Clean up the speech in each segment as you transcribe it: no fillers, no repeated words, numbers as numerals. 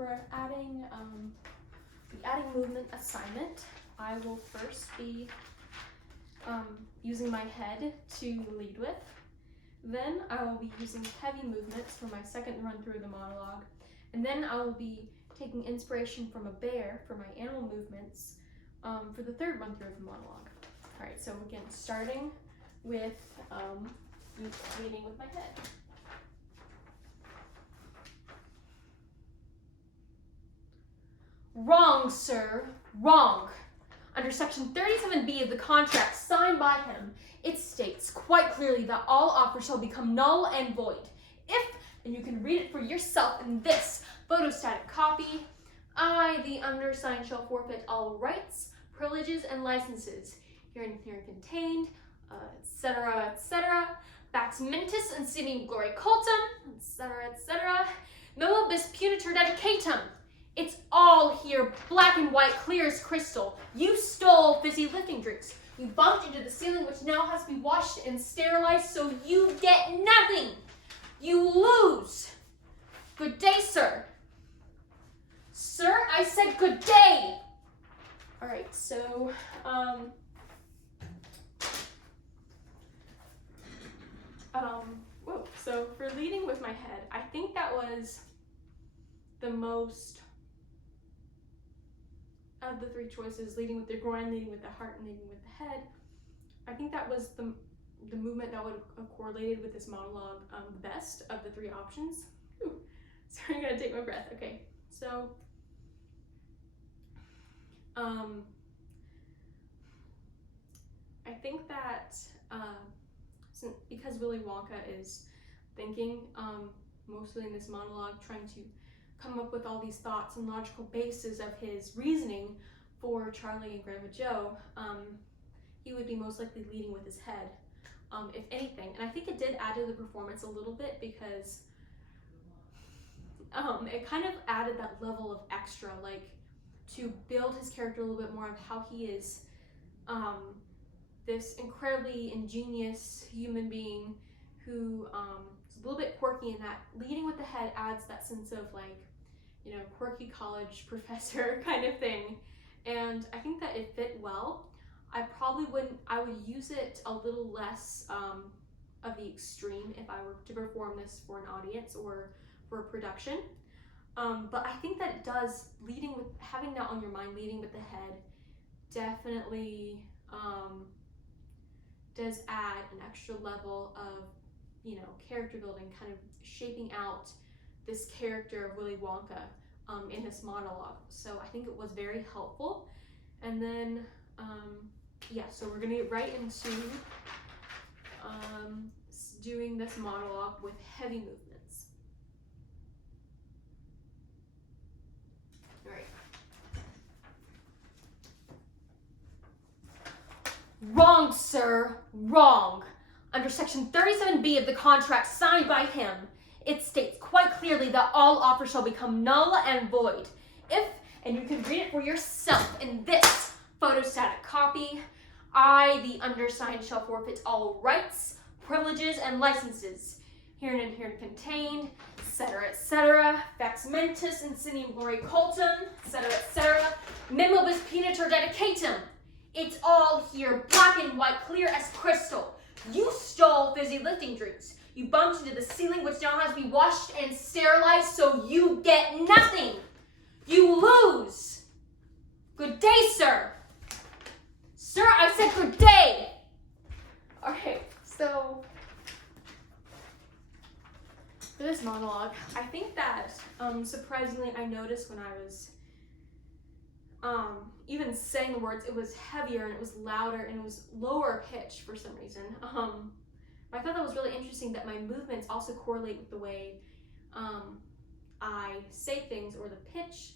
for adding the adding movement assignment, I will first be using my head to lead with. Then I will be using heavy movements for my second run through the monologue. And then I will be taking inspiration from a bear for my animal movements for the third run through of the monologue. All right, so again, starting with leading with my head. Wrong, sir, wrong. Under Section 37B of the contract signed by him, it states quite clearly that all offers shall become null and void. If, and you can read it for yourself in this photostatic copy, I, the undersigned, shall forfeit all rights, privileges, and licenses herein contained, etc., etc., Pax Mentis Insigniam Glory Cultum, etc., etc., Memo bis punitor dedicatum. It's all here, black and white, clear as crystal. You stole fizzy lifting drinks. You bumped into the ceiling, which now has to be washed and sterilized, so you get nothing. You lose. Good day, sir. Sir, I said good day. All right, so, so for leading with my head, I think that was the most of the three choices, leading with the groin, leading with the heart, and leading with the head. I think that was the movement that would have correlated with this monologue the best of the three options. Whew. Sorry, I'm gonna take my breath. Okay, so I think that because Willy Wonka is thinking mostly in this monologue, trying to come up with all these thoughts and logical bases of his reasoning for Charlie and Grandma Joe, he would be most likely leading with his head, if anything. And I think it did add to the performance a little bit because it kind of added that level of extra, like to build his character a little bit more of how he is this incredibly ingenious human being who is a little bit quirky, and that leading with the head adds that sense of like, you know, quirky college professor kind of thing. And I think that it fit well. I would use it a little less of the extreme if I were to perform this for an audience or for a production. But I think that it does, having that on your mind, leading with the head, definitely does add an extra level of, you know, character building, kind of shaping out this character of Willy Wonka in this monologue. So I think it was very helpful. And then, yeah, so we're gonna get right into doing this monologue with heavy movements. All right. Wrong, sir, wrong. Under Section 37B of the contract signed by him, it states quite clearly that all offers shall become null and void. If, and you can read it for yourself in this photostatic copy, I, the undersigned, shall forfeit all rights, privileges, and licenses herein contained, etc., etc., Pax Mentis Insigniam Glory Cultum, etc., etc., Memo bis punitor dedicatum. It's all here, black and white, clear as crystal. You stole fizzy lifting drinks. You bumped into the ceiling, which now has to be washed and sterilized, so you get nothing. You lose. Good day, sir. Sir, I said good day. All right, so for this monologue, I think that surprisingly, I noticed when I was even saying the words, it was heavier and it was louder and it was lower pitch for some reason. I thought that was really interesting that my movements also correlate with the way I say things, or the pitch,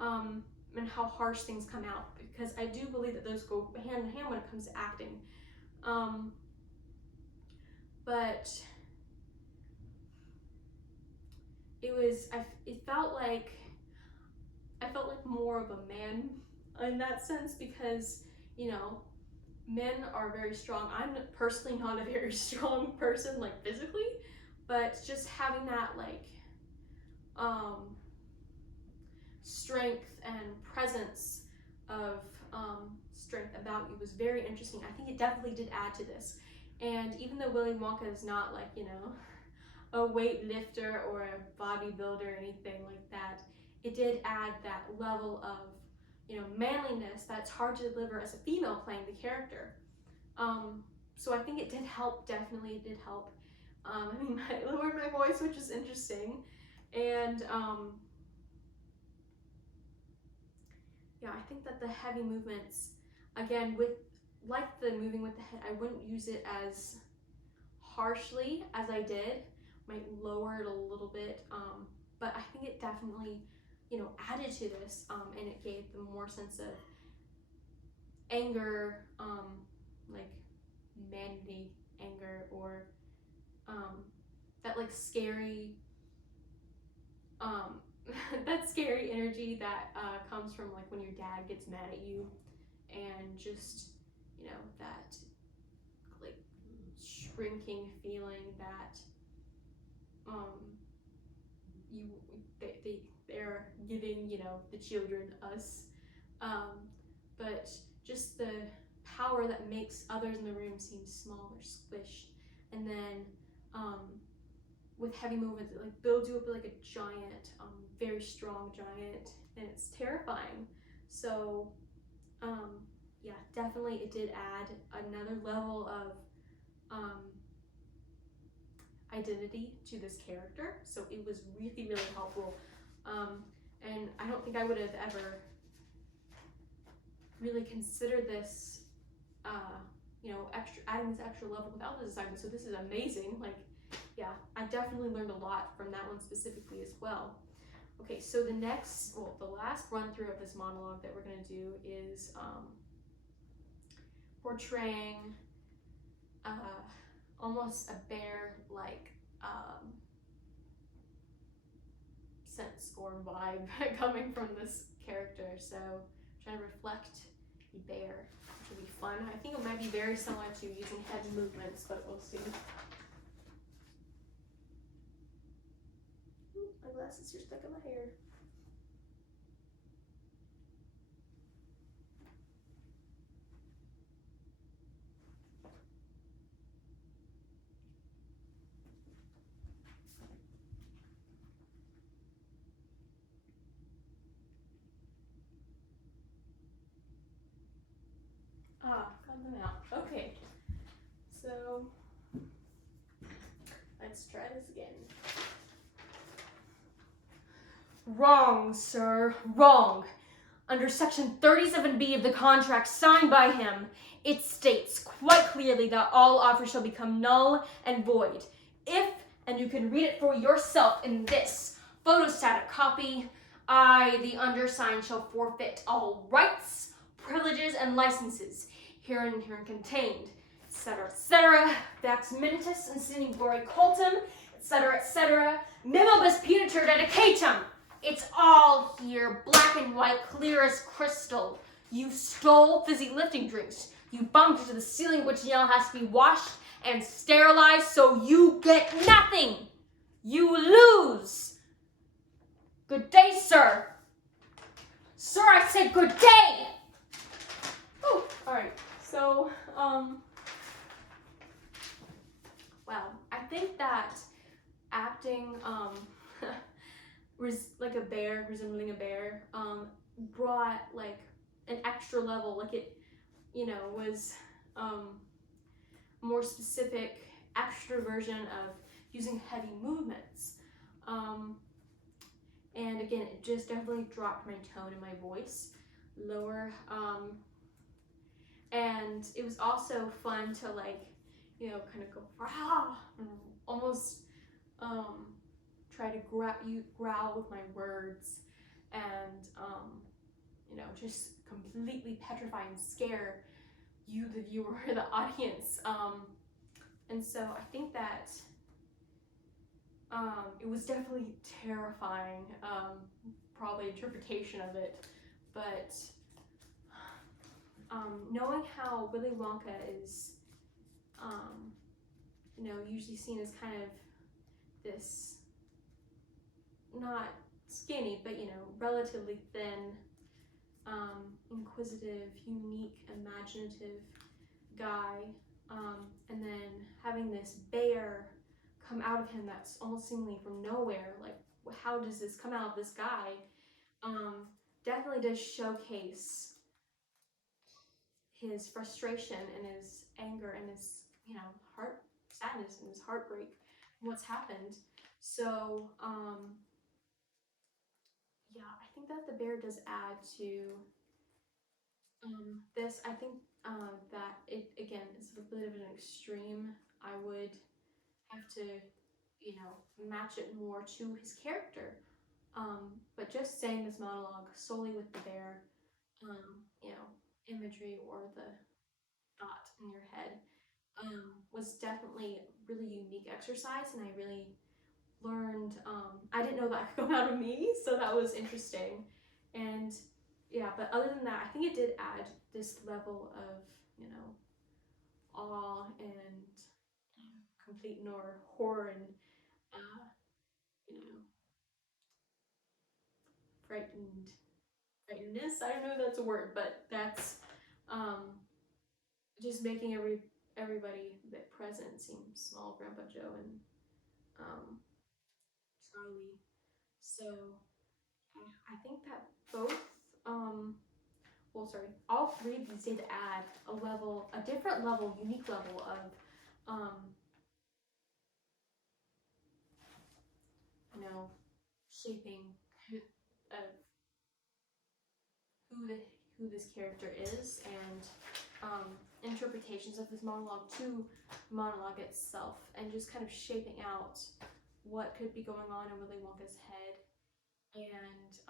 and how harsh things come out, because I do believe that those go hand in hand when it comes to acting. But it felt like I felt like more of a man in that sense, because, you know, men are very strong. I'm personally not a very strong person, like physically, but just having that, like, strength and presence of strength about you was very interesting. I think it definitely did add to this. And even though Willy Wonka is not like, you know, a weightlifter or a bodybuilder or anything like that, it did add that level of, you know, manliness that's hard to deliver as a female playing the character. So I think it did help, definitely it did help. I mean, I lowered my voice, which is interesting. And yeah, I think that the heavy movements, again, with like the moving with the head, I wouldn't use it as harshly as I did. Might lower it a little bit, but I think it definitely, you know, added to this, and it gave them more sense of anger, like manly anger, or that like scary, that scary energy that comes from like when your dad gets mad at you, and just, you know, that like shrinking feeling that they're giving, you know, the children, us, but just the power that makes others in the room seem small or squished. And then with heavy movements, it like builds you up like a giant, very strong giant, and it's terrifying. So yeah, definitely it did add another level of identity to this character, so it was really, really helpful. And I don't think I would have ever really considered this, you know, adding this extra level without this assignment, so this is amazing. Like, yeah, I definitely learned a lot from that one specifically as well. Okay, so the last run through of this monologue that we're going to do is portraying almost a bear-like sense or vibe coming from this character. So I'm trying to reflect a bear, which will be fun. I think it might be very similar to using head movements, but we'll see. Ooh, my glasses are stuck in my hair. Got them out. Okay, so let's try this again. Wrong, sir, wrong. Under Section 37B of the contract signed by him, it states quite clearly that all offers shall become null and void if, and you can read it for yourself in this photostatic copy, I, the undersigned, shall forfeit all rights, privileges, and licenses herein contained, etc., Vax Minitus and Sine Glory Cultum, etc., Mimibus Punitor Dedicatum. It's all here, black and white, clear as crystal. You stole fizzy lifting drinks. You bumped into the ceiling, which now has to be washed and sterilized, so you get nothing. You lose. Good day, sir. Sir, I said good day. Oh, all right. So, wow. I think that acting, like a bear, resembling a bear, brought like an extra level. Like it, you know, was more specific, extra version of using heavy movements. And again, it just definitely dropped my tone in my voice lower. And it was also fun to like, you know, kind of go rah, almost try to growl with my words, and you know, just completely petrify and scare you, the viewer, the audience. And so I think that it was definitely terrifying, probably interpretation of it, but knowing how Willy Wonka is, you know, usually seen as kind of this not skinny, but relatively thin, inquisitive, unique, imaginative guy, and then having this bear come out of him that's almost seemingly from nowhere. Like, how does this come out of this guy? Definitely does showcase his frustration and his anger and his, heart sadness and his heartbreak and what's happened. So, yeah, I think that the bear does add to this. I think that it again is a bit of an extreme. I would have to, match it more to his character. But just saying this monologue solely with the bear, imagery or the thought in your head, was definitely a really unique exercise, and I really learned. I didn't know that could come out of me, so that was interesting. And yeah, but other than that, I think it did add this level of, awe and complete nor horror and, you know, frightenedness. I don't know if that's a word, but that's um, just making everybody that present seem small, Grandpa Joe and um, Charlie. So I think that both, all three of these did add a different level, unique level of, um, shaping of who this character is, and interpretations of this monologue to monologue itself, and just kind of shaping out what could be going on in Willy Wonka's head, and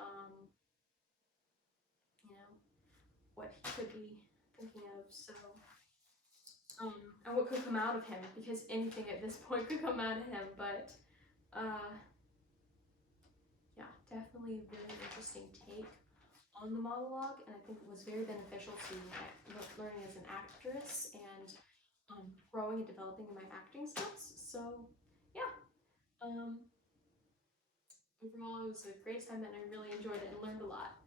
what he could be thinking of. So, and what could come out of him, because anything at this point could come out of him. But yeah, definitely a really interesting take on the monologue, and I think it was very beneficial to my learning as an actress and growing and developing in my acting skills. So yeah, overall it was a great assignment, and I really enjoyed it and learned a lot.